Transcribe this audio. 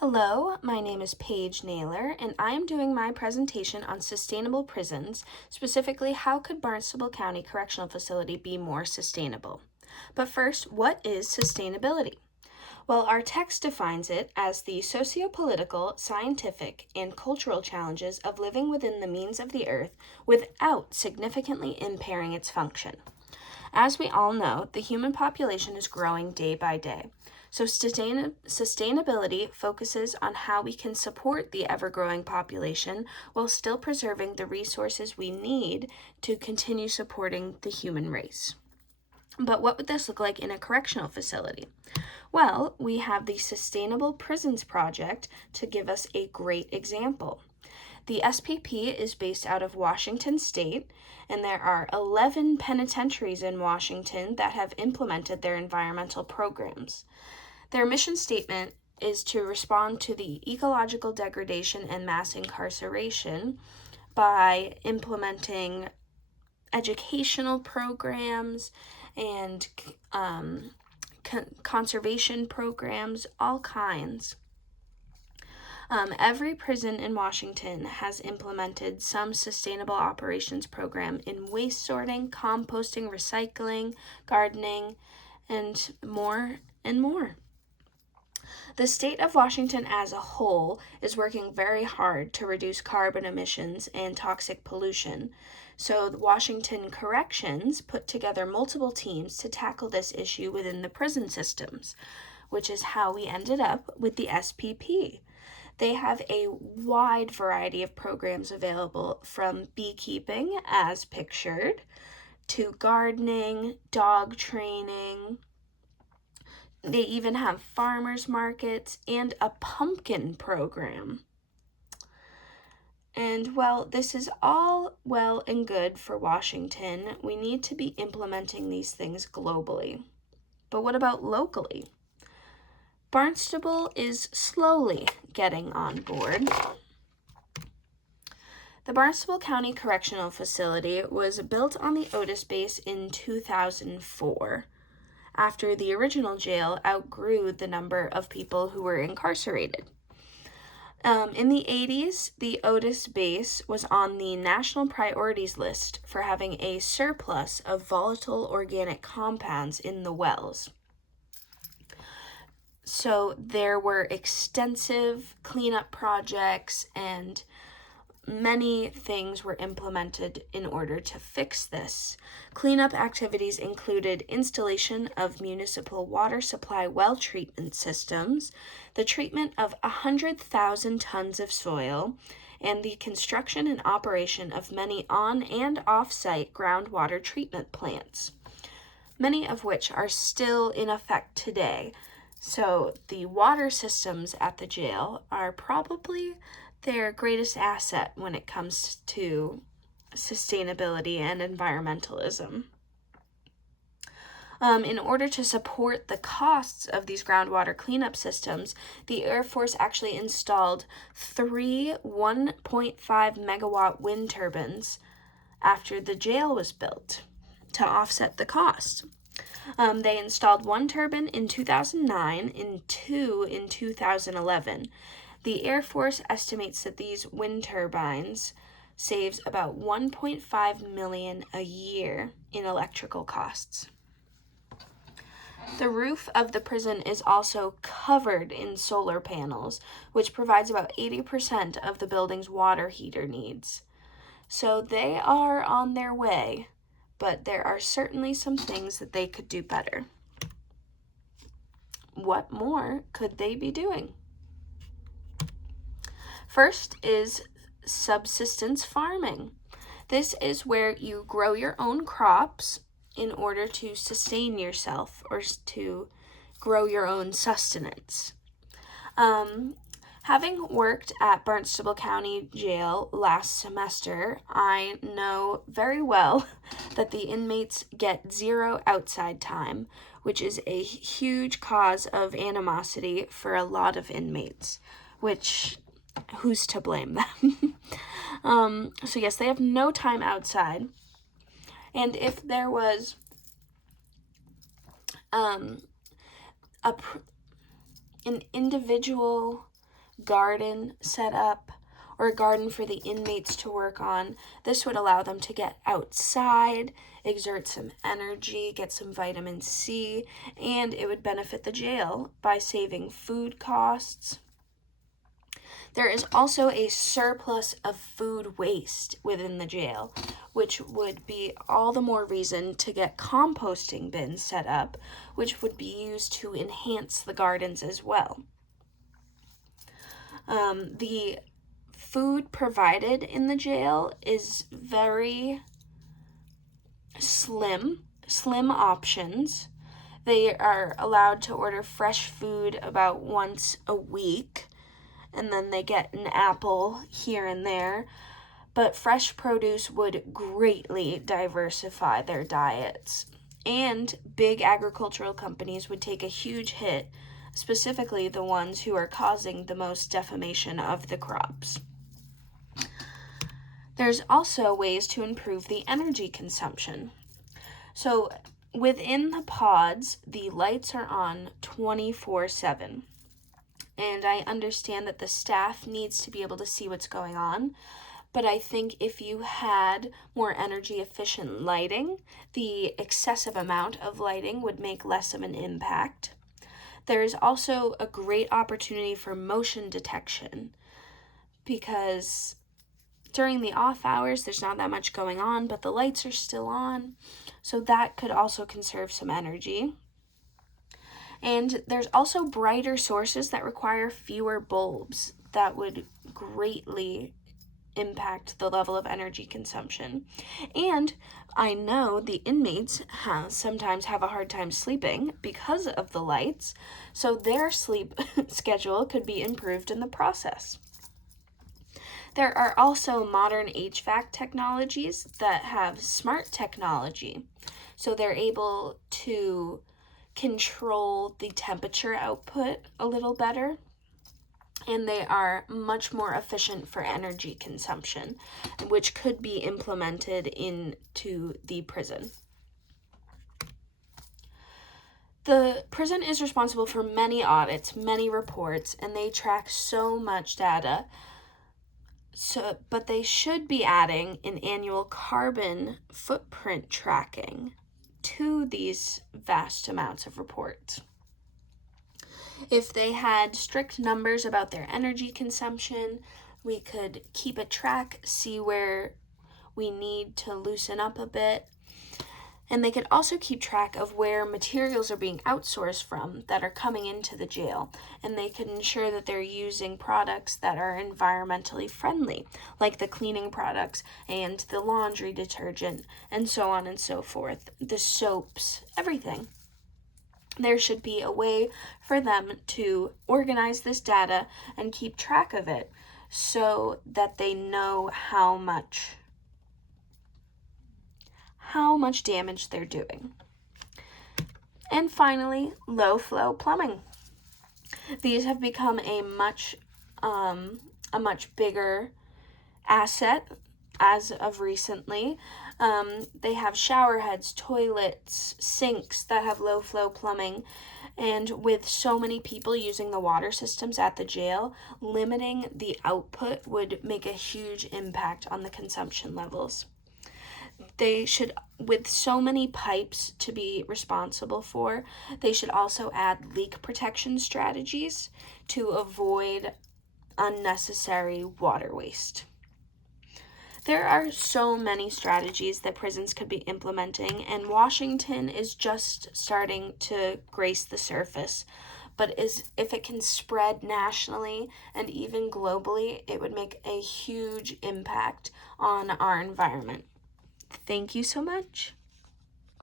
Hello, my name is Paige Nailor, and I am doing my presentation on sustainable prisons, specifically how could Barnstable County Correctional Facility be more sustainable. But first, what is sustainability? Well, our text defines it as the socio-political, scientific, and cultural challenges of living within the means of the earth without significantly impairing its function. As we all know, the human population is growing day by day. So sustainability focuses on how we can support the ever-growing population while still preserving the resources we need to continue supporting the human race. But what would this look like in a correctional facility? Well, we have the Sustainable Prisons Project to give us a great example. The SPP is based out of Washington State, and there are 11 penitentiaries in Washington that have implemented their environmental programs. Their mission statement is to respond to the ecological degradation and mass incarceration by implementing educational programs and conservation programs, all kinds. Every prison in Washington has implemented some sustainable operations program in waste sorting, composting, recycling, gardening, and more and more. The state of Washington as a whole is working very hard to reduce carbon emissions and toxic pollution. So the Washington Corrections put together multiple teams to tackle this issue within the prison systems, which is how we ended up with the SPP. They have a wide variety of programs available, from beekeeping, as pictured, to gardening, dog training. They even have farmers markets and a pumpkin program. And while this is all well and good for Washington, we need to be implementing these things globally. But what about locally? Barnstable is slowly getting on board. The Barnstable County Correctional Facility was built on the Otis base in 2004, after the original jail outgrew the number of people who were incarcerated. In the 80s, the Otis base was on the national priorities list for having a surplus of volatile organic compounds in the wells. So there were extensive cleanup projects and many things were implemented in order to fix this. Cleanup activities included installation of municipal water supply well treatment systems, the treatment of 100,000 tons of soil, and the construction and operation of many on- and off-site groundwater treatment plants, many of which are still in effect today. So the water systems at the jail are probably their greatest asset when it comes to sustainability and environmentalism. In order to support the costs of these groundwater cleanup systems, the Air Force actually installed 3 1.5 megawatt wind turbines after the jail was built to offset the cost. They installed 1 turbine in 2009 and 2 in 2011. The Air Force estimates that these wind turbines saves about $1.5 million a year in electrical costs. The roof of the prison is also covered in solar panels, which provides about 80% of the building's water heater needs. So they are on their way, but there are certainly some things that they could do better. What more could they be doing? First is subsistence farming. This is where you grow your own crops in order to sustain yourself or to grow your own sustenance. Having worked at Barnstable County Jail last semester, I know very well that the inmates get 0 outside time, which is a huge cause of animosity for a lot of inmates, which who's to blame them? So yes, they have no time outside. And if there was an individual garden set up, or a garden for the inmates to work on. This would allow them to get outside, exert some energy, get some vitamin C, and it would benefit the jail by saving food costs. There is also a surplus of food waste within the jail, which would be all the more reason to get composting bins set up, which would be used to enhance the gardens as well. The food provided in the jail is very slim options. They are allowed to order fresh food about once a week, and then they get an apple here and there. But fresh produce would greatly diversify their diets. And big agricultural companies would take a huge hit, specifically the ones who are causing the most defamation of the crops. There's also ways to improve the energy consumption. So within the pods, the lights are on 24/7. And I understand that the staff needs to be able to see what's going on. But I think if you had more energy efficient lighting, the excessive amount of lighting would make less of an impact. There is also a great opportunity for motion detection, because during the off hours, there's not that much going on, but the lights are still on, so that could also conserve some energy. And there's also brighter sources that require fewer bulbs that would greatly impact the level of energy consumption. And I know the inmates sometimes have a hard time sleeping because of the lights, so their sleep schedule could be improved in the process. There are also modern HVAC technologies that have smart technology, so they're able to control the temperature output a little better, and they are much more efficient for energy consumption, which could be implemented into the prison. The prison is responsible for many audits, many reports, and they track so much data. But they should be adding an annual carbon footprint tracking to these vast amounts of reports. If they had strict numbers about their energy consumption, we could keep a track, see where we need to loosen up a bit. And they could also keep track of where materials are being outsourced from that are coming into the jail. And they can ensure that they're using products that are environmentally friendly, like the cleaning products and the laundry detergent, and so on and so forth, the soaps, everything. There should be a way for them to organize this data and keep track of it so that they know how much damage they're doing. And finally, low flow plumbing. These have become a much bigger asset as of recently. They have shower heads, toilets, sinks that have low flow plumbing, and with so many people using the water systems at the jail, limiting the output would make a huge impact on the consumption levels. They should, with so many pipes to be responsible for, they should also add leak protection strategies to avoid unnecessary water waste. There are so many strategies that prisons could be implementing, and Washington is just starting to grace the surface. But if it can spread nationally and even globally, it would make a huge impact on our environment. Thank you so much.